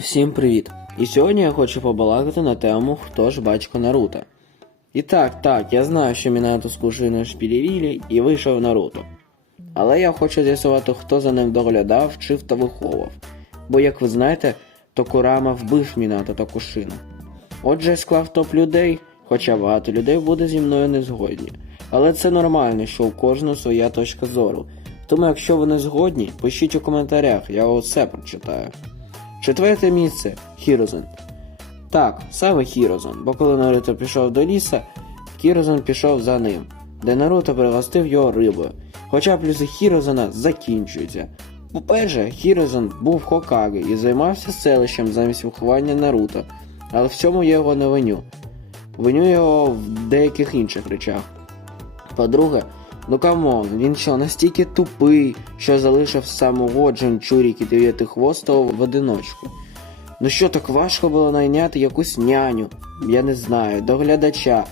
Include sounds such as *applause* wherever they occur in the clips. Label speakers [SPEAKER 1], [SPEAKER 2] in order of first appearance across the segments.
[SPEAKER 1] Всім привіт! І сьогодні я хочу побалакати на тему Хто ж батько Наруто. І так, так, я знаю, що Мінато скушує на шпілівілі і вийшов Наруто. Але я хочу з'ясувати, хто за ним доглядав, вчив та виховував. Бо, як ви знаєте, то Курама вбив Мінато та Кушину. Отже, склав топ людей, хоча багато людей буде зі мною не згодні. Але це нормально, що у кожного своя точка зору. Тому, якщо ви не згодні, пишіть у коментарях, я усе прочитаю. Четверте місце Хірозен. Так, саме Хірозен, бо коли Наруто пішов до ліса, Хірозен пішов за ним, де Наруто пригостив його рибою. Хоча плюси Хірозена закінчуються. По-перше, Хірозен був Хокаге і займався селищем замість виховання Наруто, але в цьому я його не виню. Виню його в деяких інших речах. По-друге, ну камон, він що настільки тупий, що залишив самого Джанчуріки дев'ятихвостого в одиночку. Ну що так важко було найняти якусь няню, я не знаю, доглядача.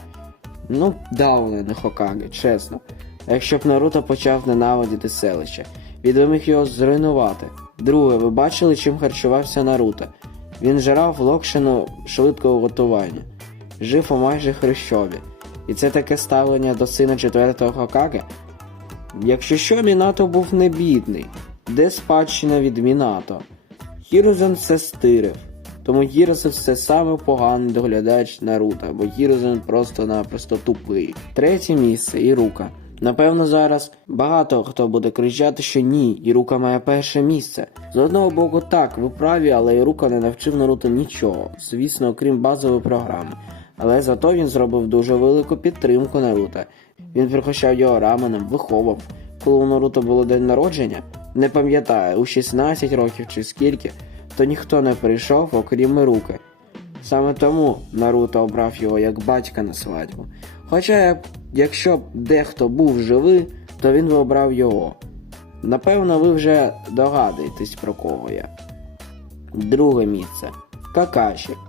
[SPEAKER 1] Ну, дауне не Хокаге, чесно. Якщо б Наруто почав ненавидіти селище, він би міг його зруйнувати. Друге, ви бачили, чим харчувався Наруто? Він жрав локшину швидкого готування, жив у майже Хрущові. І це таке ставлення до сина четвертого Хокаге? Якщо що, Мінато був не бідний. Де спадщина від Мінато? Хірозен все стирив. Тому Хірозен все саме поганий доглядач Наруто, бо Хірозен просто-напросто тупий. Третє місце Ірука. Напевно, зараз багато хто буде кричати, що ні, Ірука має перше місце. З одного боку, так, ви праві, але Ірука не навчив Наруто нічого, звісно, окрім базової програми. Але зато він зробив дуже велику підтримку Наруто. Він прихощав його раменем, виховав. Коли у Наруто було день народження, не пам'ятаю, у 16 років чи скільки, то ніхто не прийшов, окрім Іруки. Саме тому Наруто обрав його як батька на свадьбу. Хоча, якщо б дехто був живий, то він би обрав його. Напевно, ви вже догадуєтесь про кого я. Друге місце Какаші.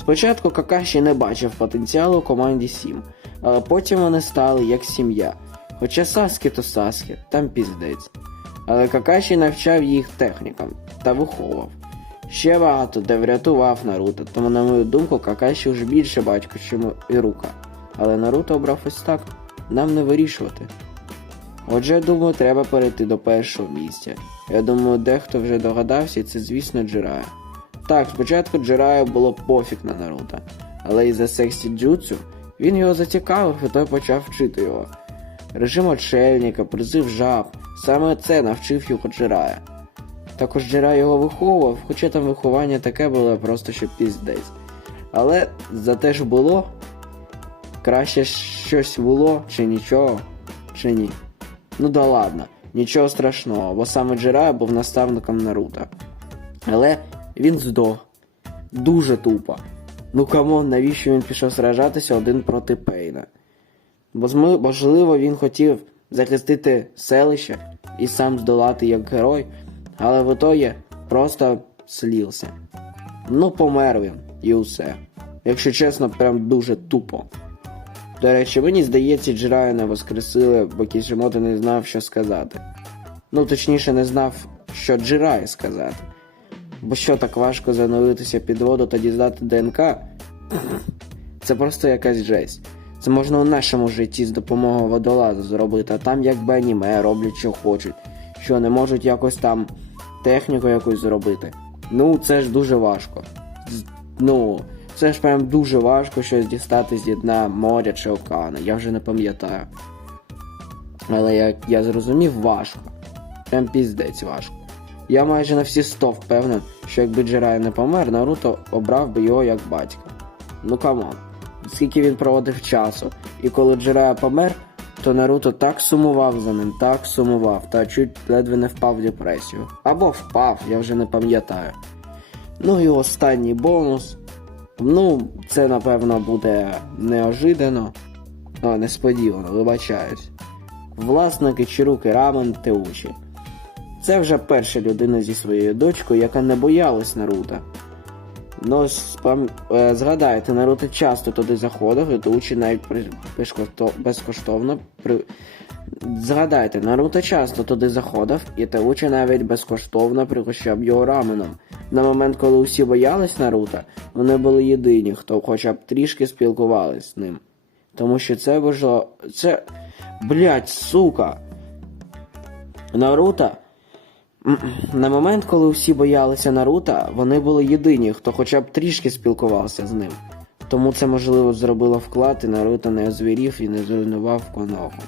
[SPEAKER 1] Спочатку Какаші не бачив потенціалу у команді Сім, але потім вони стали як сім'я. Хоча Саскі то Саскі, там піздець. Але Какаші навчав їх технікам та виховував. Ще багато де врятував Наруто, тому, на мою думку, Какаші вже більше батько, ніж Ірука. Але Наруто обрав ось так, нам не вирішувати. Отже, думаю, треба перейти до першого місця. Я думаю, дехто вже догадався, і це, звісно, Джирая. Так, спочатку Джираю було пофіг на Наруто, але із-за сексі джутсу він його зацікавив і той почав вчити його. Режим очельника, призив жаб, саме це навчив його Джирая. Також Джирай його виховував, хоча там виховання таке було просто що піздець. Але за те ж було, краще щось було, чи нічого, чи ні. Ну да ладно, нічого страшного, бо саме Джирай був наставником Наруто. Але він здох. Дуже тупо. Ну камон, навіщо він пішов сражатися один проти Пейна? Бо можливо, він хотів захистити селище і сам здолати як герой, але в ітогі просто слівся. Ну, помер він і усе. Якщо чесно, прям дуже тупо. До речі, мені здається, Джирая не воскресили, бо Кішимото не знав, що сказати. Ну, точніше, не знав, що Джирай сказати. Бо що так важко зануритися під воду та дізнати ДНК? *clears throat* Це просто якась жесть. Це можна у нашому житті з допомогою водолазу зробити, а там якби аніме роблять, що хочуть, що не можуть якось там техніку якусь зробити. Ну, це ж дуже важко. Ну, це ж прям дуже важко щось дістати з дна моря чи океану, я вже не пам'ятаю. Але як я зрозумів, важко. Прям піздець важко. Я майже на всі 100 впевнений, що якби Джирай не помер, Наруто обрав би його як батька. Ну камон. Скільки він проводив часу. І коли Джирая помер, то Наруто так сумував за ним, так сумував, та чуть ледве не впав в депресію. Або впав, я вже не пам'ятаю. Ну і останній бонус. Ну, це напевно буде неожиданно. О, несподівано, вибачаюсь. Власники Чируки Рамен Теучі. Це вже перша людина зі своєю дочкою, яка не боялась Наруто. Ну, спам... е, згадайте, Наруто часто туди заходив, і Теучі навіть при... безкошто- безкоштовно при... Згадайте, Наруто часто туди заходив, і Таучі навіть безкоштовно пригощав його раменом. На момент, коли усі боялись Наруто, вони були єдині, хто хоча б трішки спілкувались з ним. Тому що це важливо. Це. Блять, сука. Наруто. На момент, коли всі боялися Наруто, вони були єдині, хто хоча б трішки спілкувався з ним. Тому це можливо зробило вклад, і Наруто не озвірів і не зруйнував Коноху.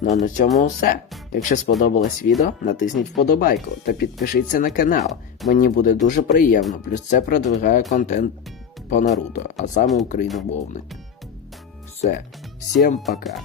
[SPEAKER 1] Ну а на цьому все. Якщо сподобалось відео, натисніть вподобайку та підпишіться на канал. Мені буде дуже приємно, плюс це продвигає контент по Наруто, а саме україномовний. Все, всім пока.